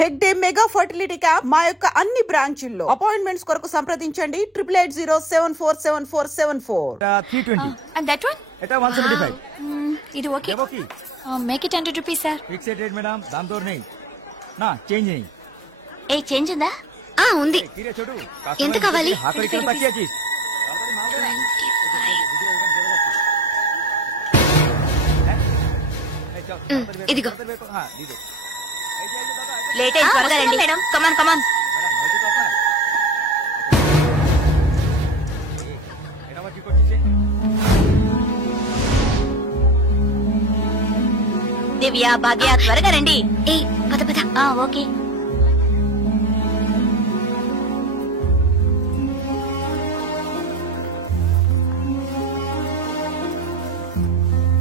Head day mega fertility camp మా యొక్క అన్ని బ్రాంచుల్లో. అపాయింట్మెంట్స్ కొరకు సంప్రదించండి 8880747474. 320. And that one? Eta 175. ఇది okay. Okay. Make it 100 rupees, sir. Fixed rate madam. दाम दौर नहीं. ना change नहीं. ఏ చేంజ్ ఉందా? ఉంది. धीरे छोटू. ఎంత కావాలి? हाथ पर कितना किया चीज? ఇదిగో. हाँ दीदो. లేట్ అయ్యి త్వరగా రండి మేడం. కమాన్ కమాన్. దివ్య భాగ్య త్వరగా రండి. ఏ పద పద. ఓకే.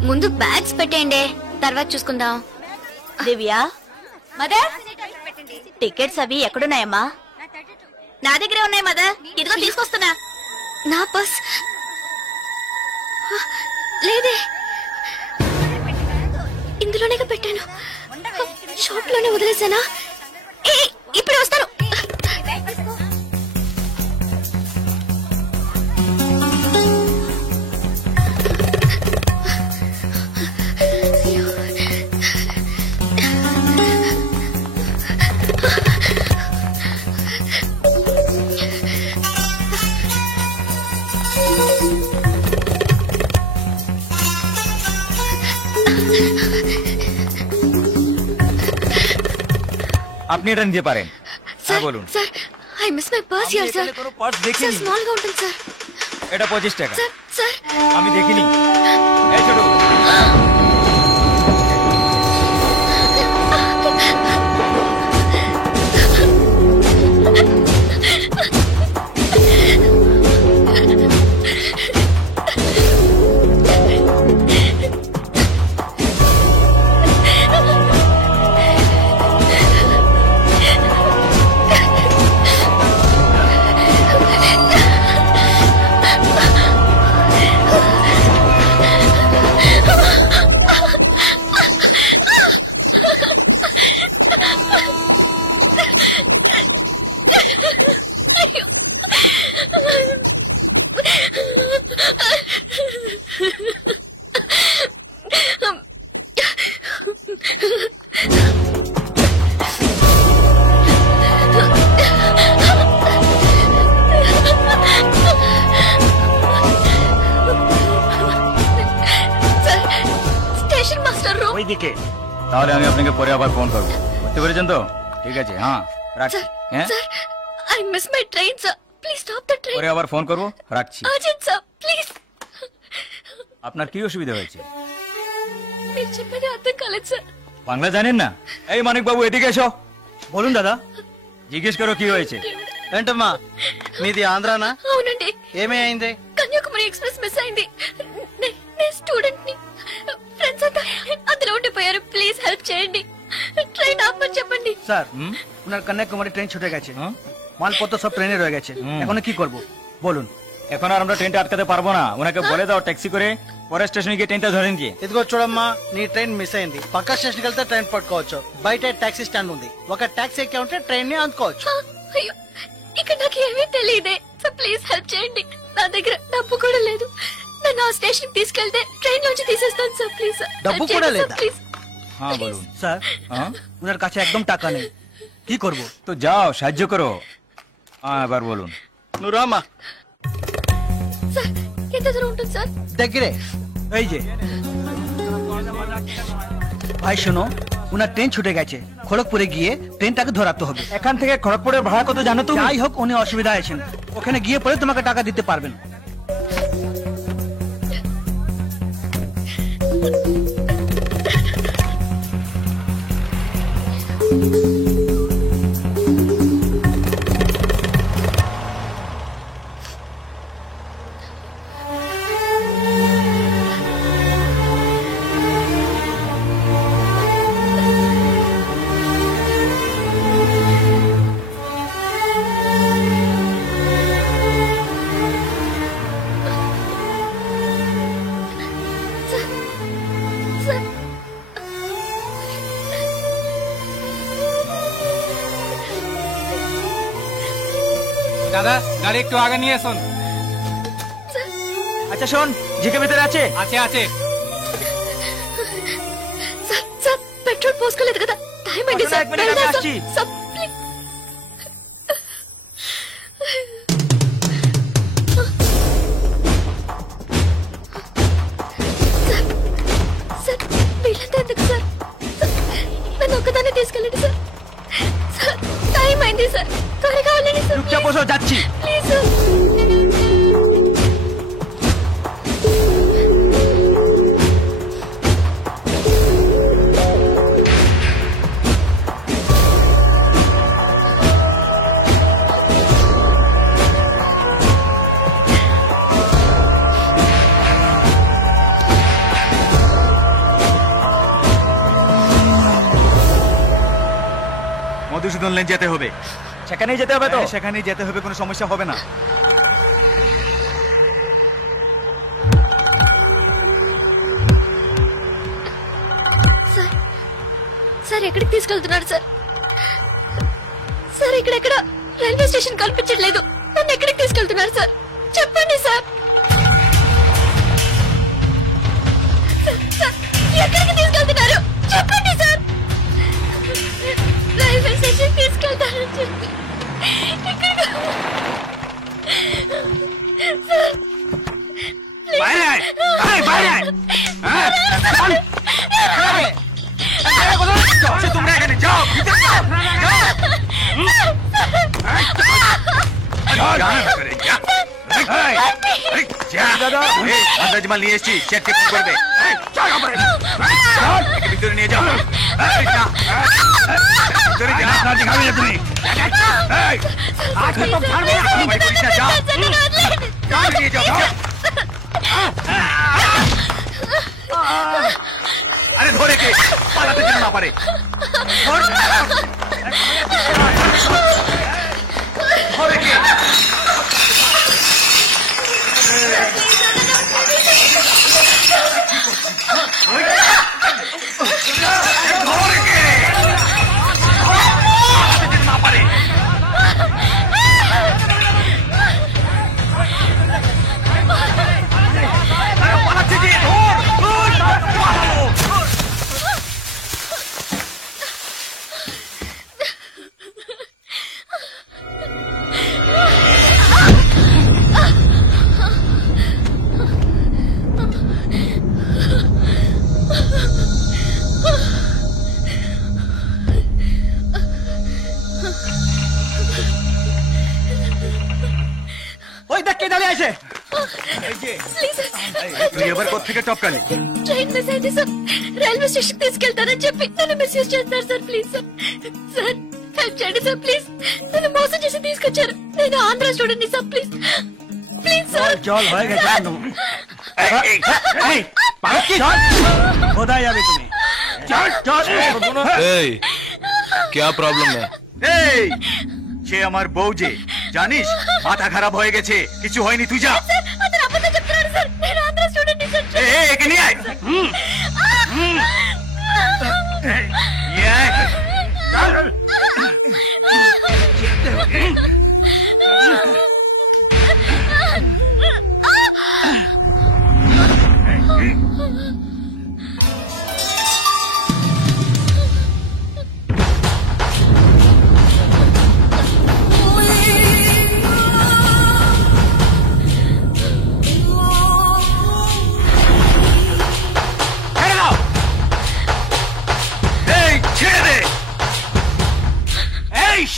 ముందు బ్యాగ్స్ పెట్టేయండి, తర్వాత చూసుకుందాం. దివ్య మదర్, టికెట్స్ అవి ఎక్కడున్నాయమ్మా? నా దగ్గరే ఉన్నాయి మదర్. ఇదిగో తీసుకొస్తున్నా. నా పర్స్ లేదే, ఇందులోనే పెట్టాను. షాప్ లోనే వదిలేసానా? ఇప్పుడు వస్తాను. आप नहीं रन दे पा रहे? Sir, sir, I miss my purse here, sir. Purse देखी Sir, नहीं. small గా ఉంటుంది, sir. एटा 25 টাকা. Sir, sir. আমি দেখিনি. এই ছোটু. তাহলে আমি আপনাকে পরে আবার ফোন করব। বুঝতে পেরেছেন তো? ঠিক আছে, হ্যাঁ রাখছি। হ্যাঁ Sir, I miss my train, sir. Please stop the train. পরে আবার ফোন করব, রাখছি। Urgent, sir. Please. আপনার কি অসুবিধা হয়েছে? మీరు చెప్పేది అర్థం కాలేదు, సార్. বাংলা জানেন না? এই মানিক বাবু এদিকে এসো। বলুন দাদা। জিজ্ঞেস করো কি হয়েছে। ఏంటమ్మా మీది ఆంధ్రానా? అవునండి. ఏమైంది? కన్యాకుమారి ఎక్స్ప్రెస్ మిస్ అయింది. నేను స్టూడెంట్ ని. ఫ్రెండ్స్ అంతా అందులో ఉండిపోయారు. ప్లీజ్ హెల్ప్ చేయండి. ট্রেন আপনি చెప్పండి। স্যার, ওনার কন্যাকুমারী ট্রেন ছুটে গেছে। মালপত্র সব ট্রেনে রয়ে গেছে। এখন কি করব বলুন? এখন আর আমরা ট্রেনটা আটকাতে পারবো না। ওনাকে বলে দাও ট্যাক্সি করে পরের స్టేషన్కి గিয়ে ట్రైన్টা ধরে নিয়ে। ఇదిగో చూడమ్మా, నీ ట్రైన్ మిస్ అయింది। పక్క స్టేషన్కి వెళ్తే ట్రైన్ పట్టుకోవచ్చు। బయట టాక్సీ స్టాండ్ ఉంది, ఒక టాక్సీ ఎక్కి ఉంటే ట్రైన్ ని అందుకోవచ్చు। అయ్యో, ఇక్కడ నాకు ఏమీ తెలియదే। సో ప్లీజ్ హెల్ప్ చేయండి। నా దగ్గర డబ్బు కూడా లేదు। నన్ను ఆ స్టేషన్ తీసుకెళ్తే ట్రైన్ నుంచి తీసేస్తాను సార్। Please sir. డబ్బు కూడా లేదా? ప్లీజ్। হ্যাঁ বলুন। স্যার, ওনার কাছে একদম টাকা নেই, কি করব? তো যাও সাহায্য করো। এবার বলুন। నువ్వు రామా। సార్, ఎంత దూరం ఉంటుంది సార్? దగ్గరే, এই যে। ভাই শোনো, ওনার ট্রেন ছুটে গেছে। খড়গপুরে গিয়ে ট্রেনটাকে ধরাতে হবে। এখান থেকে খড়গপুরের ভাড়া কত জানো তুমি? যাই হোক, উনি অসুবিধা আছেন, ওখানে গিয়ে পরে তোমাকে টাকা দিতে পারবেন। দাদা গাড়ি একটু আগে নিয়ে আসুন। আচ্ছা শোন, জিকে ভিতরে আছে? আছে আছে। సార్ పెట్రోల్ పోసుకోలేదు కదా, టైం అయింది సార్. আসছি। సార్ వీళ్ళంతా ఎందుకు సార్? నన్ను ఒక్కదాన్ని తీసుకెళ్ళండి సార్. సార్ టైం అయింది సార్, త్వరగా వెళ్ళండి సార్. চুপচাপ বসো, যাচ্ছি। Please sir. মধুসূদন লেন যেতে হবে। সেখানেই যেতে হবে তো? সেখানেই যেতে হবে, কোনো সমস্যা হবে না। సార్ ఎక్కడికి తీసుకెళ్తున్నారు సార్? సార్ ఇక్కడెక్కడ రైల్వే స్టేషన్ కనిపించట్లేదు, నన్ను ఎక్కడికి తీసుకెళ్తున్నారు సార్? చెప్పండి సార్. సార్, ఎక్కడికి తీసుకెళ్తున్నారు చెప్పండి సార్. రైల్వే స్టేషన్ తీసుకెళ్తారని చెప్పి ఎక్కడికి సార్ তোমরা এখানে যাও, মাল নিয়ে এসছি, চেক চেক করবে। ভিতরে নিয়ে যাও, ভিতরে তুমি নিয়ে যাও। আরে ধরে কে পালাতে যেন না পারে। ধরে কে? না পারে। পালাচ্ছে যে, ওই দেখ কে দাঁড়িয়ে আছে। তুই এবার কোথেকে টপকালি? ట్రైన్ మిస్ అయింది సార్, రైల్వే స్టేషన్ తీసుకెళ్తారని చెప్పి నన్ను మిస్యూజ్ చేస్తారు sir. Please sir, sir help చేయండి సార్ ప్లీజ్. నన్ను మోసం చేసి తీసుకొచ్చారు, నేను Andhra student sir. Please please sir. চল হয়ে গেছে। কোথায় যাবে তুমি? এই क्या प्रॉब्लम है? এই সে আমার বউ যে, জানিস মাথা খারাপ হয়ে গেছে, কিছু হয়নি, তুই যা। సార్ అతను అబద్ధం చెప్తున్నాడు సార్, నేను ఆంధ్ర స్టూడెంట్ సార్. একে নিয়ে আয়। নিয়ে আয়।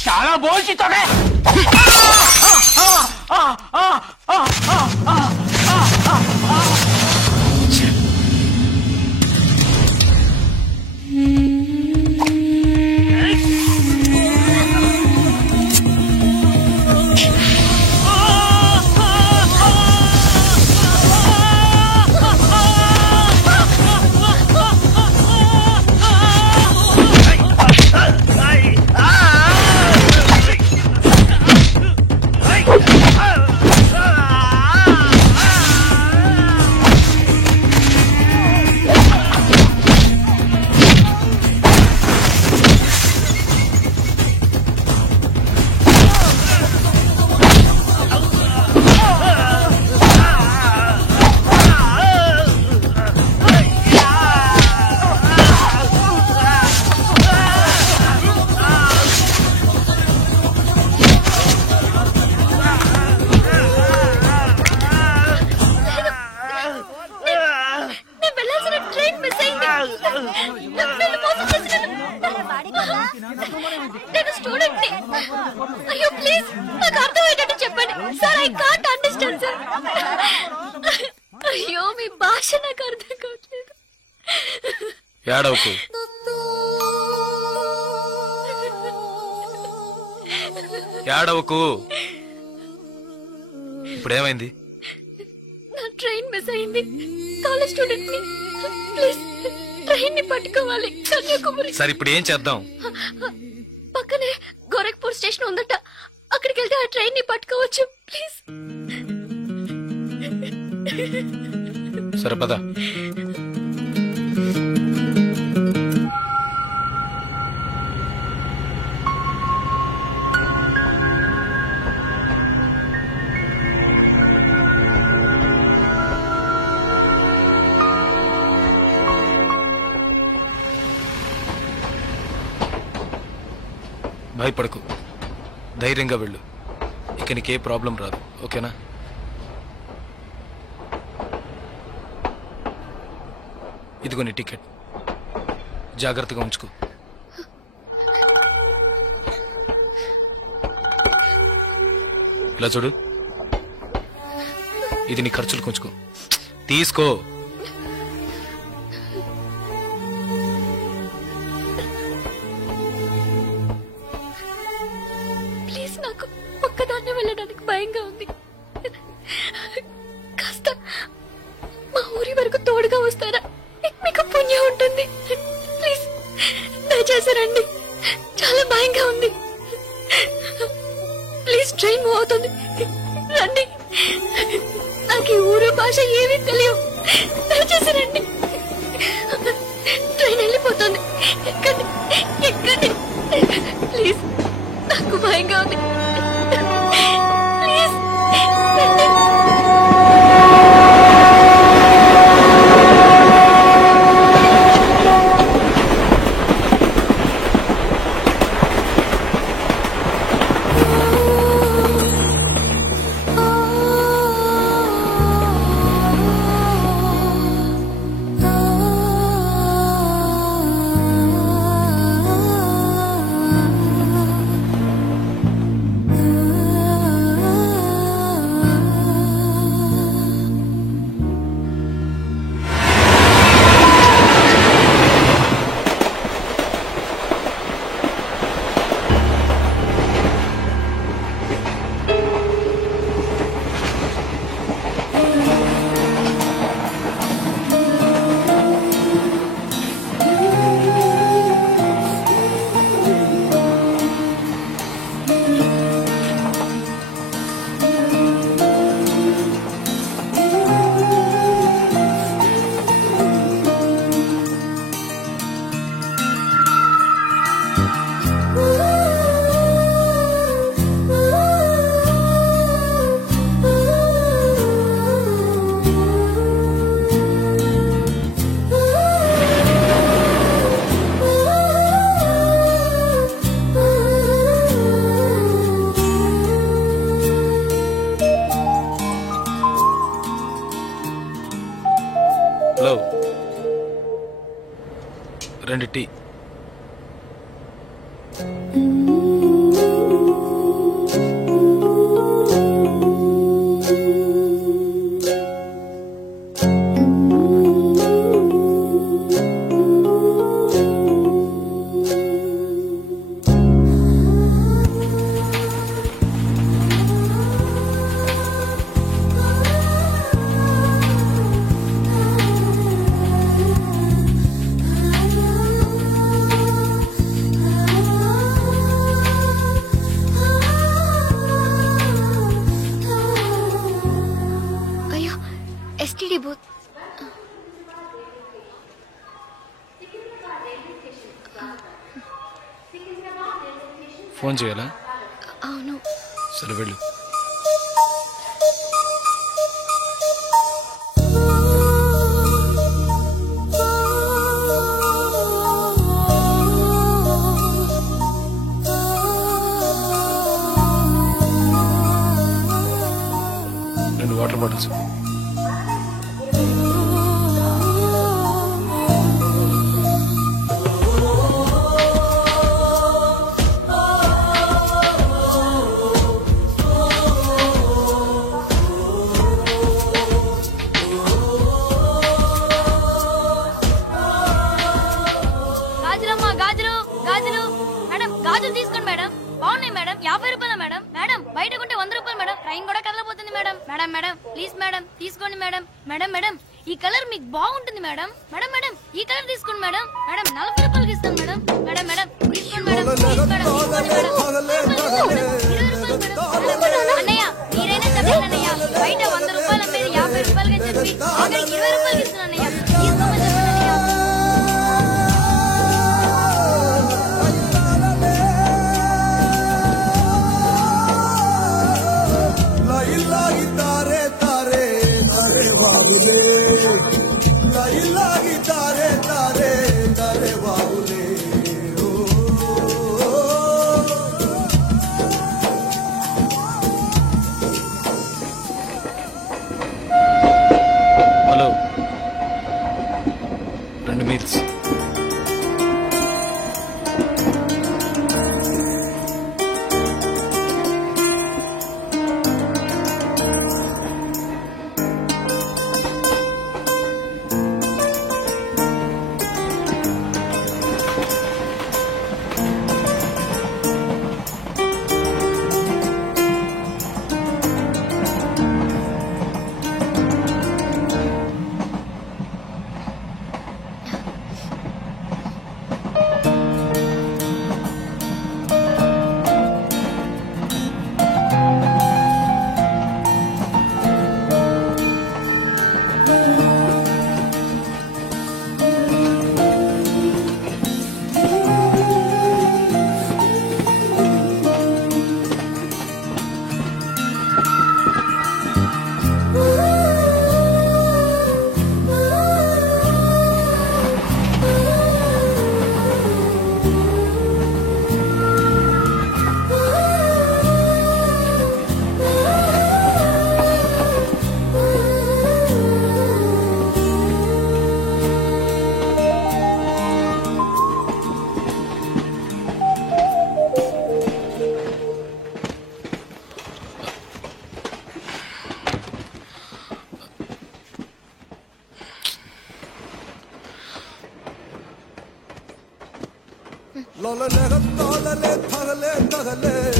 শালা বলছি তোকে। నేను స్టూడెంట్ ని. అయ్యో ప్లీజ్ నాకు అర్థమయ్యేటట్టు చెప్పండి sir. I can't understand sir. అయ్యో మీ భాష నాకు అర్థం కావట్లేదు. ఏడవకు. ఏడవకు. ఇప్పుడేమైంది? నా ట్రైన్ మిస్ అయింది. కాలేజ్ స్టూడెంట్ ని. ప్లీజ్ ట్రైన్ ని పట్టుకోవాలి కన్యాకుమారి. సరే ఇప్పుడు ఏం చేద్దాం? పక్కనే గోరఖ్పూర్ స్టేషన్ ఉందట. అక్కడికి వెళ్తే ఆ ట్రైన్ ని పట్టుకోవచ్చు. ప్లీజ్. సరే పద. భయపడకు, ధైర్యంగా వెళ్ళు. ఇక నీకే ప్రాబ్లం రాదు, ఓకేనా? ఇదిగో నీ టికెట్, జాగ్రత్తగా ఉంచుకో. ఇలా చూడు, ఇది నీ ఖర్చులకు ఉంచుకో. తీసుకో. ఒక్కదాన్నే వెళ్ళడానికి భయంగా ఉంది. కాస్త మా ఊరి వరకు తోడుగా వస్తారా? మీకు పుణ్యం ఉంటుంది. ప్లీజ్ దయచేసి రండి. చాలా భయంగా ఉంది. ప్లీజ్ ట్రైన్ మూవ్ అవుతుంది, రండి. నాకు ఈ ఊరు భాష ఏమీ తెలియదు. దయచేసి రండి. ట్రైన్ వెళ్ళిపోతుంది. ఎక్కండి, ఎక్కండి. ప్లీజ్ నాకు భయంగా ఉంది. రెండు టీ. ఫోన్ చేయాలా? అవును. సరే వెళ్ళు. రెండు వాటర్ బాటిల్స్. బాగున్నాయి మేడం. 50 రూపాయల మేడం. మేడం బయట కొంటే 100 రూపాయలు మేడం. ట్రైన్ కూడా కదలబోతుంది madam. Madam madam please madam తీసుకోండి మేడం. మేడం మేడం ఈ కలర్ మీకు బాగుంటుంది మేడం. మేడం మేడం ఈ కలర్ తీసుకోండి మేడం. మేడం 40 రూపాయలకి ఇస్తాను మేడం. మేడం మేడం తీసుకోండి మేడం. ప్లీజ్ మేడం తీసుకోండి మేడం. 20 రూపాయలు మేడం. అన్నయ్య మీరైనా చెప్పండి అన్నయ్య. బయట 100 రూపాయల మీద 50 రూపాయలకి చెప్పి ఆఖరికి 20 రూపాయలకి ఇస్తాను అన్నయ్య. తీసుకోమని చెప్పండి అన్నయ్య. Hello 2 meals.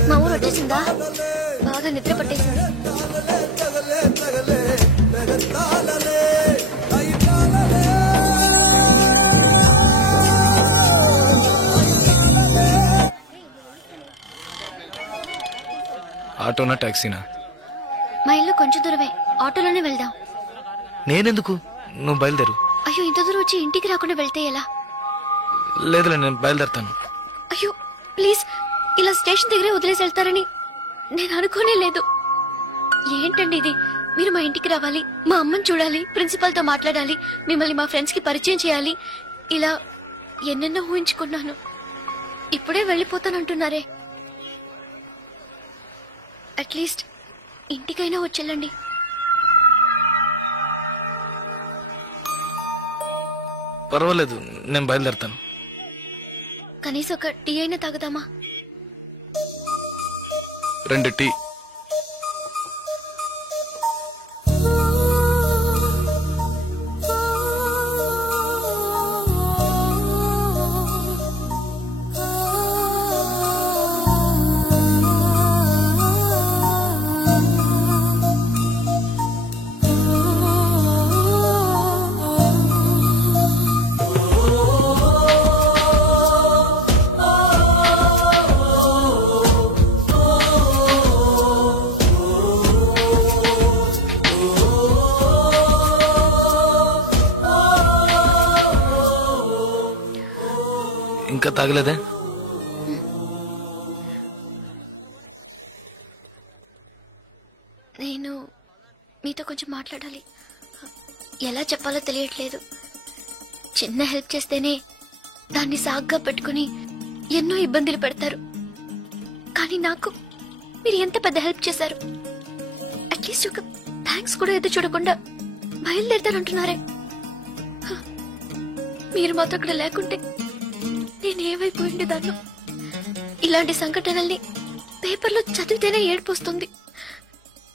మా ఊరు వచ్చేసిందా? బాగా నిద్ర పట్టేసింది. ఆటోనా టాక్సీనా? మా ఇల్లు కొంచెం దూరమే, ఆటోలోనే వెళ్దాం. నేనెందుకు, నువ్వు బయలుదేరు. అయ్యో ఇంత దూరం వచ్చి ఇంటికి రాకుండా వెళ్తే ఎలా? లేదులే నేను బయలుదేరుతాను. అయ్యో ప్లీజ్, ఇలా స్టేషన్ దగ్గరే వదిలేసి వెళ్తారని నేను అనుకోనే లేదు. ఏంటండి ఇది? మీరు మా ఇంటికి రావాలి, మా అమ్మని చూడాలి, ప్రిన్సిపల్ తో మాట్లాడాలి, మిమ్మల్ని మా ఫ్రెండ్స్ కి పరిచయం చేయాలి, ఇలా ఎన్నెన్నో ఊహించుకున్నాను. ఇప్పుడే వెళ్ళిపోతానంటున్నారే. అట్లీస్ట్ ఇంటికైనా వచ్చేళ్ళండి. పర్వాలేదు, నేను బయలుదేరుతాను. కనీసం ఒక టీ అయినా తాగుదామా? 2 టీ. ఇంకా తాగలేదే? నేను మీతో కొంచెం మాట్లాడాలి. ఎలా చెప్పాలో తెలియట్లేదు. చిన్న హెల్ప్ చేస్తేనే దాన్ని సాగ్గా పెట్టుకుని ఎన్నో ఇబ్బందులు పెడతారు. కానీ నాకు మీరు ఎంత పెద్ద హెల్ప్ చేశారు. అట్లీస్ట్ ఒక థ్యాంక్స్ కూడా ఎదురు చూడకుండా బయలుదేరతానంటున్నారే. మీరు మాతో అక్కడ లేకుంటే నేనేమైపోయి ఉండేదాన్ని. ఇలాంటి సంఘటనల్ని పేపర్లో చదివితేనే ఏడుపు వస్తుంది.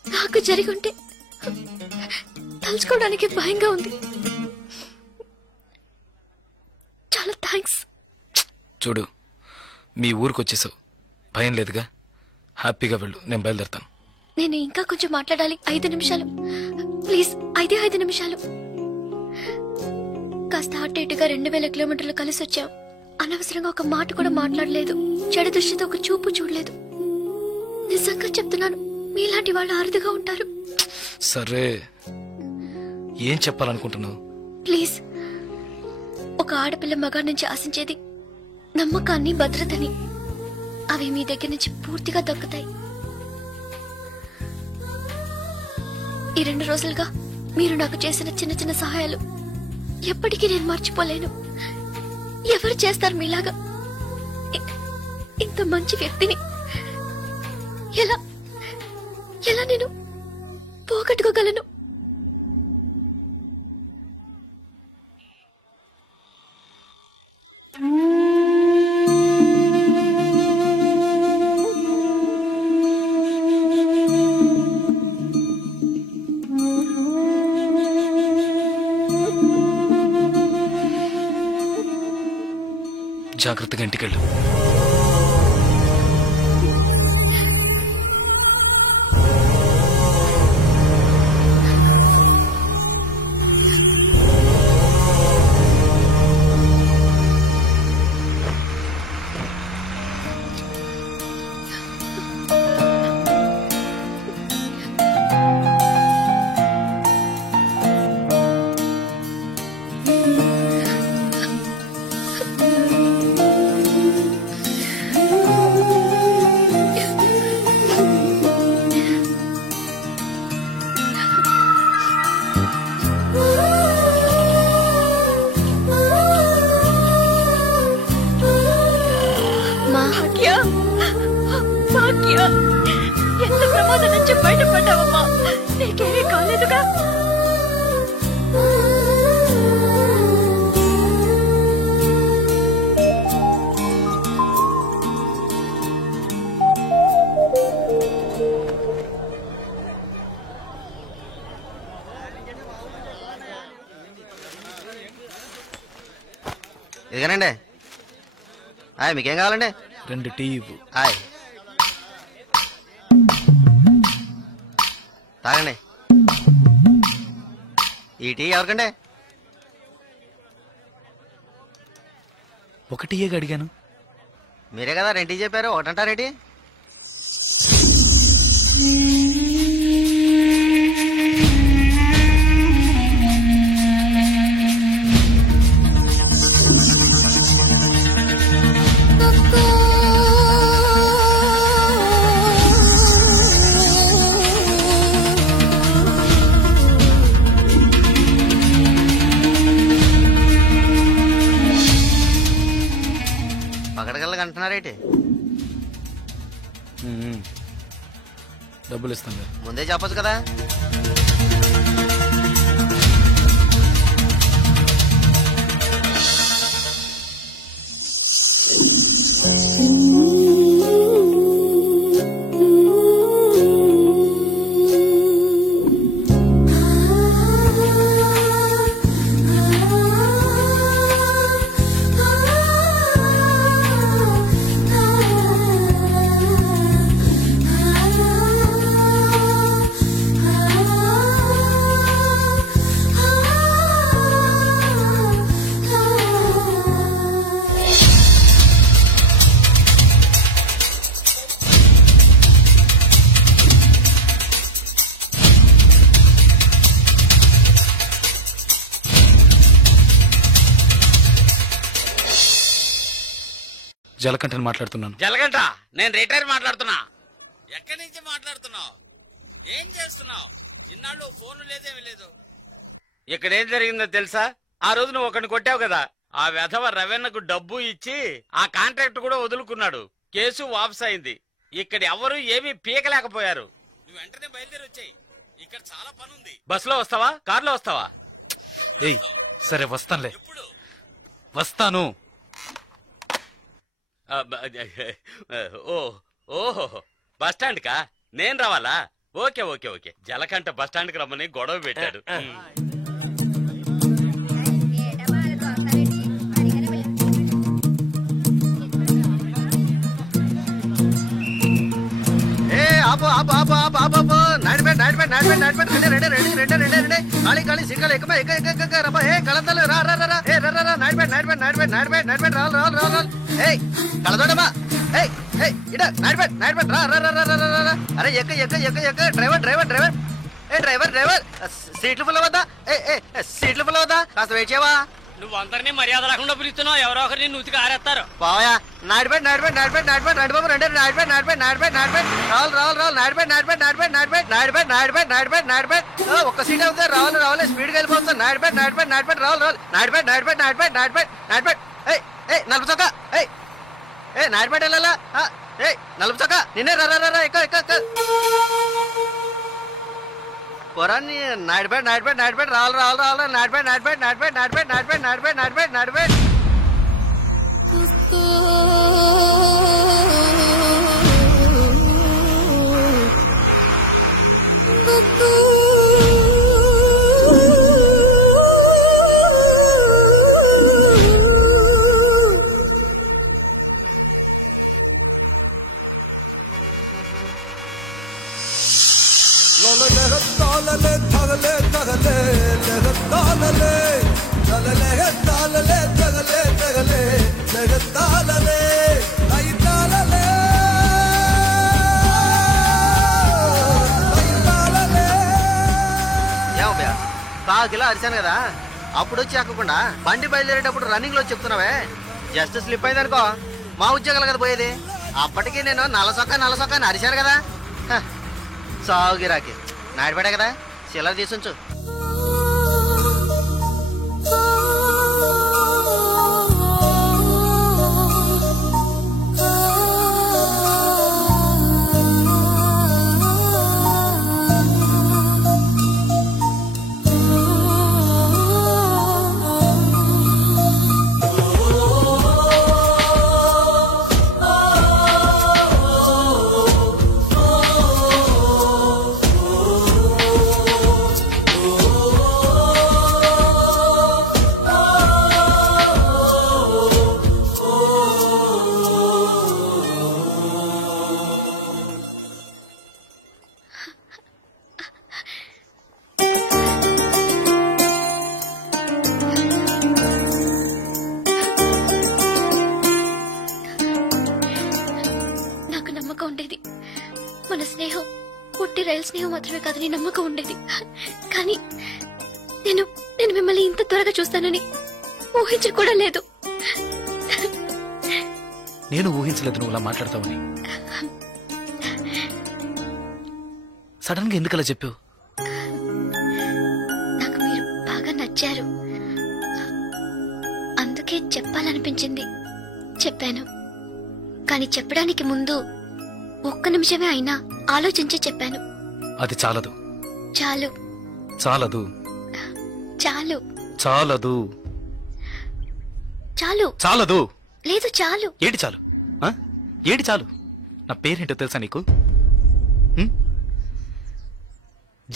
నాకు జరిగి ఉంటే తలుచుకోవడానికి భయంగా ఉంది. చాలా థ్యాంక్స్. చూడు, మీ ఊరికి వచ్చేసావు, భయం లేదుగా, హ్యాపీగా వెళ్ళు. నేను బయలుదేరుతాను. నేను ఇంకా కొంచెం మాట్లాడాలి. 5 నిమిషాలు ప్లీజ్. 5 నిమిషాలు. కాస్త అటు ఇటుగా 2000 కిలోమీటర్లు కలిసి వచ్చాం. అనవసరంగా ఒక మాట కూడా మాట్లాడలేదు. చెడు దృష్టితో ఒక చూపు చూడలేదు. నిజంగా చెప్తున్నాను, మీలాంటి వాళ్ళు అరుదుగా ఉంటారు. సరే, ఏం చెప్పాలనుకుంటున్నావు? ప్లీజ్. ఒక ఆడపిల్ల మగాడి నుంచి ఆశించేది నమ్మకాన్ని, భద్రతని. అవి మీ దగ్గర నుంచి పూర్తిగా దక్కుతాయి. ఈ 2 రోజులుగా మీరు నాకు చేసిన చిన్న చిన్న సహాయాలు ఎప్పటికీ నేను మర్చిపోలేను. ఎవరు చేస్తారు మీలాగా? ఇంత మంచి వ్యక్తిని ఎలా ఎలా నేను పోగొట్టుకోగలను? జాగ్రత్తగా ఇంటికెళ్ళు. ఎంత ప్రమాదం నుంచి బయటపడ్డావమ్మా? నీకేమీ కాలేదుగా? ఇదిగానండి. మీకేం కావాలండి? 2 టీ ఇవ్వు. తాగండి. ఈ టీ ఎవరికండి? 1 టీయేగా అడిగాను. మీరే కదా 2 టీ చెప్పారు, ఒకటంటారేంటి? పగడగల్లగా అంటున్నారేంటి? డబ్బులు ఇస్తాను. ముందే చెప్పొచ్చు కదా. జలకంఠని మాట్లాడుతున్నాను. జలగంట, నేను రిటైర్ మాట్లాడుతున్నా. ఎక్కడి నుంచి మాట్లాడుతున్నావు? ఏం చేస్తున్నావు? ఇన్నాళ్ళు ఫోన్ లేదేమీ లేదు. ఇక్కడ ఏం జరిగిందో తెలుసా? ఆ రోజు నువ్వు ఒకరిని కొట్టావు కదా, ఆ వెధవ రవెన్నకు డబ్బు ఇచ్చి ఆ కాంట్రాక్ట్ కూడా వదులుకున్నాడు. కేసు వాపస్ అయింది. ఇక్కడ ఎవరు ఏమీ పీకలేకపోయారు. నువ్వు వెంటనే బయలుదేరి వచ్చాయి. ఇక్కడ చాలా పని ఉంది. బస్సులో వస్తావా, కారులో వస్తావా? ఏయ్, సరే వస్తానులే. ఎప్పుడు వస్తాను. ఓహో, బస్ స్టాండ్ కా నేను రావాలా? Okay okay okay. Jalakanta bus stand కి రమ్మని గొడవ పెట్టాడు. ఆపు ఆపు ఆపు ఆపు ఆపు ఆపు నాడిపెట్ నాడిపెట్ నాడిపెట్ నాడిపెట్ ready ready ready ready ready ఖాళీ ఖాళీ సిక్కలు ఎక్కువ ఎక్క రబ్బా ఏ కళతలు రా రా రా ఏ రా రా నాడిపెట్ నాడిపెట్ నాడిపెట్ నాడిపెట్ నాడిపెట్ రాల్ రాల్ రాల్ రాల్ ఏయ్ కళదోడమ్మా ఏయ్ ఏయ్ ఇడ నాడిపెట్ నాడిపెట్ రా రా రా రా రా రా అరే ఎక్క ఎక్క ఎక్క ఎక్క డ్రైవర్ డ్రైవర్ డ్రైవర్ ఏ డ్రైవర్ డ్రైవర్ సీట్లు ఫుల్ అవుదా ఏ సీట్లు ఫుల్ అవుదా కాస్త వెయిట్ చేయవా నువ్వు అందరినీ మర్యాద రాకుండా పిలుస్తున్నావు ఎవరో ఒకరిని నూతికి ఆరేస్తారు బావయా నాడిపెట్ నాడిపెట్ నాడిపెట్ నాడిపెట్ నాడిబాబు రెండు నాడిపెట్ నాడిపెట్ నాడిపెట్ నాడిపెట్ రావాలి రావాలి రావాలి నాడిపెట్ నాడిపెట్ నాడిపెట్ నాడిపెట్ నాడిపెట్ నాడిపెట్ నాడిపెట్ నాడిపెట్ ఒక్క సీట్ అవుతుంది రావాలి రావాలి స్పీడ్గా వెళ్ళిపోతుంది నాడిపెట్ నాడిపెట్ నాడిపెట్ రావాలి రావాలి నాడిపెట్ నాడిపెట్ నాడిపెట్ నాడిపెట్ నాడిపెట్ ఏ నలుపు చొక్క ఏ నాడిపెట్ వెళ్ళాలా ఏ నలుపు చొక్క నిన్నే రా ఎక్క ఎక్క ఎక్క పొరాన్ని నాడిపెట్ నాడిపెట్ నాడిపెట్ రావాలి రావాలి రావాలి నాడిపెట్ నాడిపెట్ నాడిపెట్ నాడిపెట్ నాడిపెట్ నాడిపెట్ నాడిపెట్ నాడిపెట్ కిలో అరిశాను కదా అప్పుడు వచ్చి ఎక్కకుండా బండి బయలుదేరేటప్పుడు రన్నింగ్ లో చెప్తున్నావే జస్ట్ స్లిప్ అయింది అనుకో మా ఉద్యోగాలు కదా పోయేది అప్పటికి నేను నలసొక్క అని అరిశాను కదా సాగు గిరాకి నాడిపడే కదా చిల్లర తీసుంచు మన స్నేహం పుట్టి రైలు స్నేహం మాత్రమే కాదని నమ్మకం ఉండేది. కానీ నేను మిమ్మల్ని ఇంత త్వరగా చూస్తానని ఊహించ కూడా లేదు. నేను ఊహించలేదు నువ్వు ఇలా మాట్లాడతావని. సడన్ గా ఎందుకలా చెప్పావు? నాకు మీరు బాగా నచ్చారు, అందుకే చెప్పాలనిపించింది చెప్పాను. కానీ చెప్పడానికి ముందు ఒక్క నిమిషమే అయినా ఆలోచించి చెప్పాను. అది చాలదు. చాలు. చాలదు. చాలు. చాలదు. చాలు. చాలదు. లేదు చాలు. ఏంటి చాలు? ఏంటి చాలు? నా పేరేంటో తెలుసా నీకు?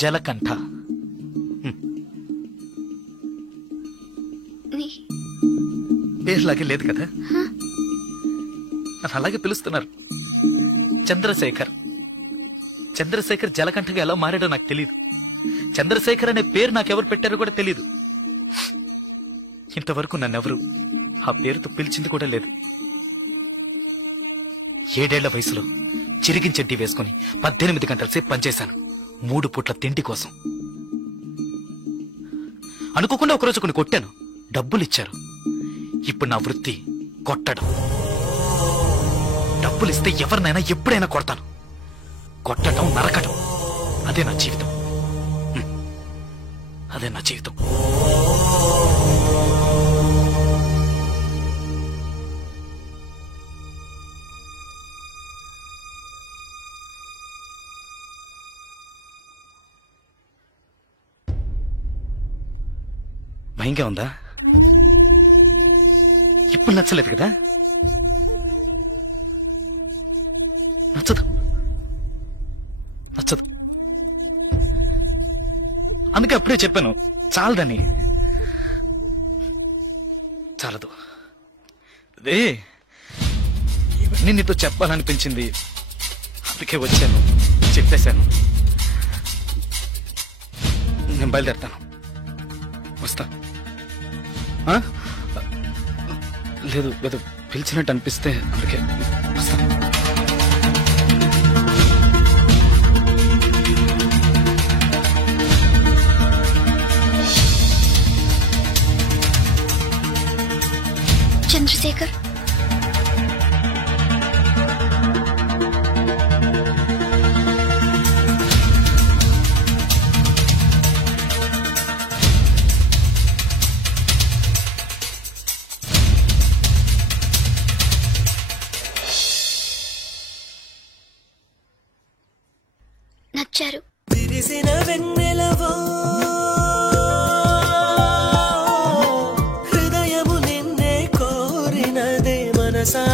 జలకంఠ. పేరులాగే లేదు కదా, నన్ను అలాగే పిలుస్తున్నారు. చంద్రశేఖర్. చంద్రశేఖర్ జలకంఠగా ఎలా మారాడో నాకు తెలియదు. చంద్రశేఖర్ అనే పేరు నాకెవరు పెట్టారో కూడా తెలియదు. ఇంతవరకు నన్నెవరు ఆ పేరుతో పిలిచింది కూడా లేదు. 7 ఏళ్ల వయసులో చిరిగించెడ్డి వేసుకుని 18 గంటల సేపు పనిచేశాను 3 పూట్ల తిండి కోసం. అనుకోకుండా ఒకరోజు కొన్ని కొట్టాను, డబ్బులిచ్చారు. ఇప్పుడు నా వృత్తి కొట్టడం. డబ్బులిస్తే ఎవరినైనా ఎప్పుడైనా కొడతాను. కొట్టడం, నరకడం, అదే నా జీవితం. అదే నా జీవితం. భయంగా ఉందా? ఇప్పుడు నచ్చలేదు కదా? నచ్చదు. నచ్చదు. అందుకే అప్పుడే చెప్పాను చాలదని. చాలదు. అదే ఇవన్నీ నీతో చెప్పాలనిపించింది, అందుకే వచ్చాను. చెప్పేశాను. నేను బయలుదేరుతాను. వస్తా. లేదు ఏదో పిలిచినట్టు అనిపిస్తే అందుకే వస్తా. చంద్రశేఖర్, నచ్చారు. విరిసిన వెన్నెలవో హృదయము నిన్నే కోరినదే మనసా